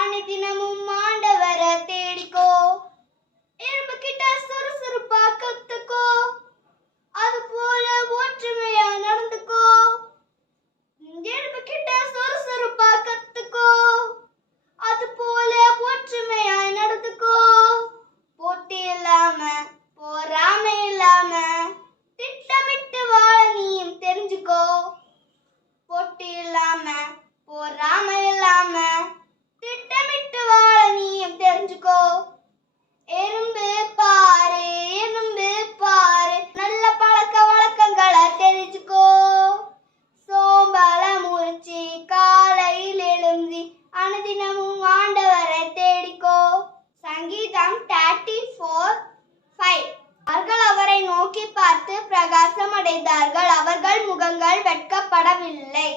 ஆனதினமும் அனுதினமும் ஆண்டவரை தேடிக்கோ. சங்கீதம் தேர்ட்டி ஃபோர் ஃபைவ் அவர்கள் அவரை நோக்கி பார்த்து பிரகாசம் அடைந்தார்கள் அவர்கள் முகங்கள் வெட்கப்படவில்லை.